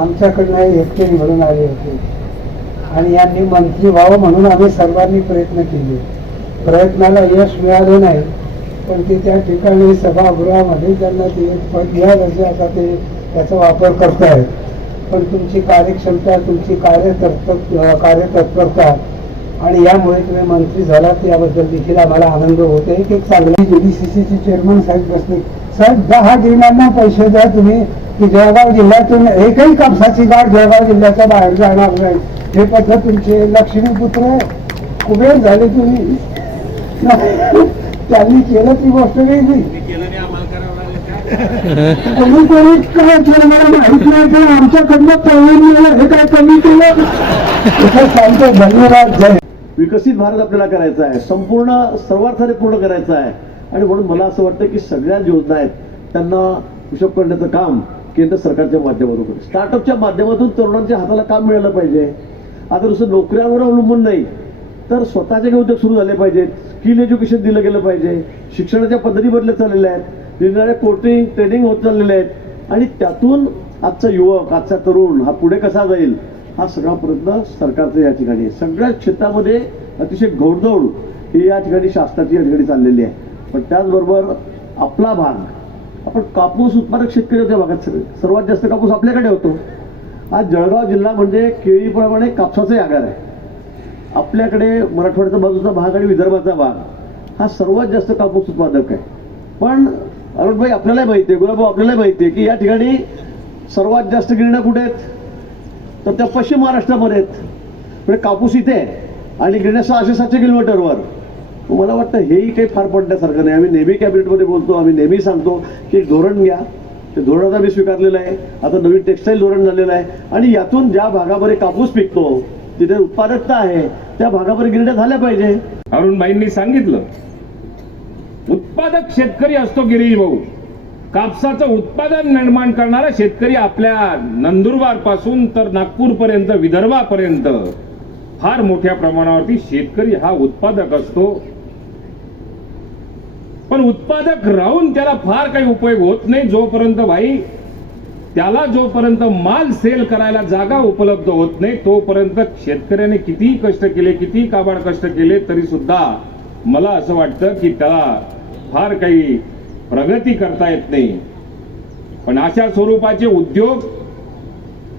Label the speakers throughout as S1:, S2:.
S1: आमच्याकडनं एकटे घडून आले होते. आणि यांनी मंत्री व्हावं म्हणून आम्ही सर्वांनी प्रयत्न केले. प्रयत्नाला यश मिळालं नाही पण ते त्या ठिकाणी सभागृहामध्ये त्यांना ते एक पद मिळालं आता ते त्याचा वापर करतायत. पण तुमची कार्यक्षमता तुमची कार्यतत्पर कार्यतत्परता आणि यामुळे तुम्ही मंत्री झालात याबद्दल देखील आम्हाला आनंद होत आहे की सी सीचे चेअरमन साहेब बसले. साहेब दहा जिल्ह्यांना पैसे द्या तुम्ही की जळगाव जिल्ह्यातून एकही कापसाची गाठ जळगाव जिल्ह्याच्या बाहेर जाणार नाही. हे पत्र तुमचे लक्ष्मीपुत्र कुबेर झाले तुम्ही. त्यांनी केलं ती गोष्ट वेगळी. कोणी कोणी काय केलं मला माहीत नाही पण आमच्याकडनं पळून गेलं हे काय कमी केलं? सांगतो धन्यवाद जय
S2: विकसित भारत आपल्याला करायचा आहे. संपूर्ण सर्वार्थाने पूर्ण करायचं आहे. आणि म्हणून मला असं वाटतं की सगळ्या योजना आहेत त्यांना पुशअप करण्याचं काम केंद्र सरकारच्या माध्यमातून. स्टार्टअपच्या माध्यमातून तरुणांच्या हाताला काम मिळालं पाहिजे. आता नुसतं नोकऱ्यांवर अवलंबून नाही तर स्वतःचे काही उद्योग सुरू झाले पाहिजेत. स्किल एज्युकेशन दिलं गेलं पाहिजे. शिक्षणाच्या पद्धती बदलत चाललेल्या आहेत. निरनिराळ्या कोचिंग ट्रेनिंग होत चाललेले आहेत. आणि त्यातून आजचा युवक आजचा तरुण हा पुढे कसा जाईल हा सगळा प्रयत्न सरकारचा या ठिकाणी आहे. सगळ्या क्षेत्रामध्ये अतिशय घोडदौड ही या ठिकाणी शासनाची या ठिकाणी चाललेली आहे. पण त्याचबरोबर आपला भाग आपण कापूस उत्पादक शेतकरी होत्या भागात सगळे. सर्वात जास्त कापूस आपल्याकडे होतो. आज जळगाव जिल्हा म्हणजे केळीप्रमाणे कापसाचाही आगार आहे. आपल्याकडे मराठवाड्याचा बाजूचा भाग आणि विदर्भाचा भाग. हा सर्वात जास्त कापूस उत्पादक आहे. पण अरुणभाई आपल्यालाही माहिती आहे गुलाबभाऊ आपल्यालाही माहिती आहे की या ठिकाणी सर्वात जास्त गिरण्या कुठे आहेत? तर त्या पश्चिम महाराष्ट्रामध्ये आहेत. म्हणजे कापूस इथे आहे आणि गिरण्या सहाशे सातशे किलोमीटरवर. मला वाटतं हेही काही फार पडण्यासारखं नाही. आम्ही नेहमी कॅबिनेटमध्ये बोलतो आम्ही नेहमी सांगतो की धोरण घ्या. ते धोरण आता मी स्वीकारलेलं आहे. आता नवीन टेक्स्टाईल धोरण झालेलं आहे. आणि यातून ज्या भागामध्ये कापूस पिकतो तिथे उत्पादकता आहे त्या भागामध्ये गिरण्या झाल्या पाहिजे.
S3: अरुणबाईंनी सांगितलं उत्पादक शेतकरी असतो गिरीश भाऊ. कापसाचं उत्पादन निर्माण करणारा शेतकरी आपल्या नंदुरबारपासून तर नागपूर पर्यंत विदर्भापर्यंत. फार मोठ्या प्रमाणावरती शेतकरी हा उत्पादक असतो. पण उत्पादक राहून त्याला फार काही उपयोग होत नाही जोपर्यंत भाई त्याला जोपर्यंत माल सेल करायला जागा उपलब्ध होत नाही तोपर्यंत शेतकऱ्याने कितीही कष्ट केले कितीही काबाड कष्ट केले तरी सुद्धा मला असं वाटतं की त्याला फार काही प्रगती करता येत नाही. पण अशा स्वरूपाचे उद्योग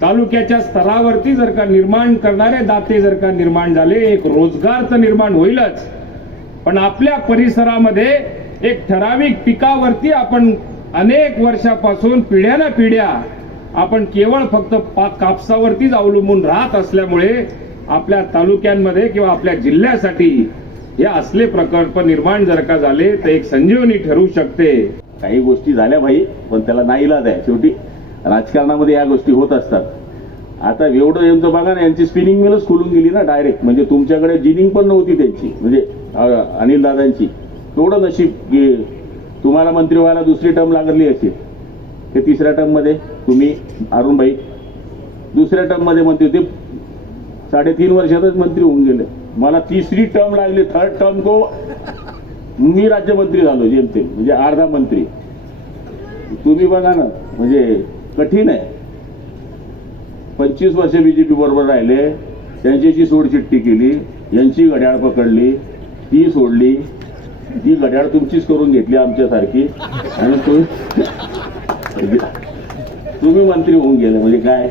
S3: तालुक्याच्या स्तरावरती जर का निर्माण करणारे दाते जर का निर्माण झाले एक रोजगार तर निर्माण होईलच. पण आपल्या परिसरामध्ये एक ठराविक पिकावरती आपण अनेक वर्षापासून पिढ्याना पिढ्या आपण केवळ फक्त कापसावरतीच अवलंबून राहत असल्यामुळे आपल्या तालुक्यांमध्ये किंवा आपल्या जिल्ह्यासाठी हे असले प्रकल्प निर्माण जर का झाले तर एक संजीवनी ठरू शकते.
S2: काही गोष्टी झाल्या भाई पण त्याला नाही इलाज आहे. शेवटी राजकारणामध्ये या गोष्टी होत असतात. आता एवढं यांचं बघा ना यांची स्पिनिंग मिलच खोलून गेली ना डायरेक्ट म्हणजे तुमच्याकडे जिनिंग पण नव्हती त्यांची. म्हणजे अनिल दादांची. एवढं नशीब तुम्हाला मंत्री व्हायला दुसरी टर्म लागली असेल ते तिसऱ्या टर्ममध्ये तुम्ही अरुणभाई दुसऱ्या टर्ममध्ये मंत्री होते साडेतीन वर्षातच मंत्री होऊन गेले. मला तिसरी टर्म लागली थर्ड टर्म को मी राज्यमंत्री झालो जेमतेम म्हणजे अर्धा मंत्री. तुम्ही बघा ना म्हणजे कठीण आहे. पंचवीस वर्ष बीजेपी बरोबर राहिले त्यांच्याशी सोडचिट्टी केली यांची घड्याळ पकडली ती सोडली ती घड्याळ तुमचीच करून घेतली आमच्यासारखी. आणि तुम्ही तुम्ही मंत्री होऊन गेले म्हणजे काय?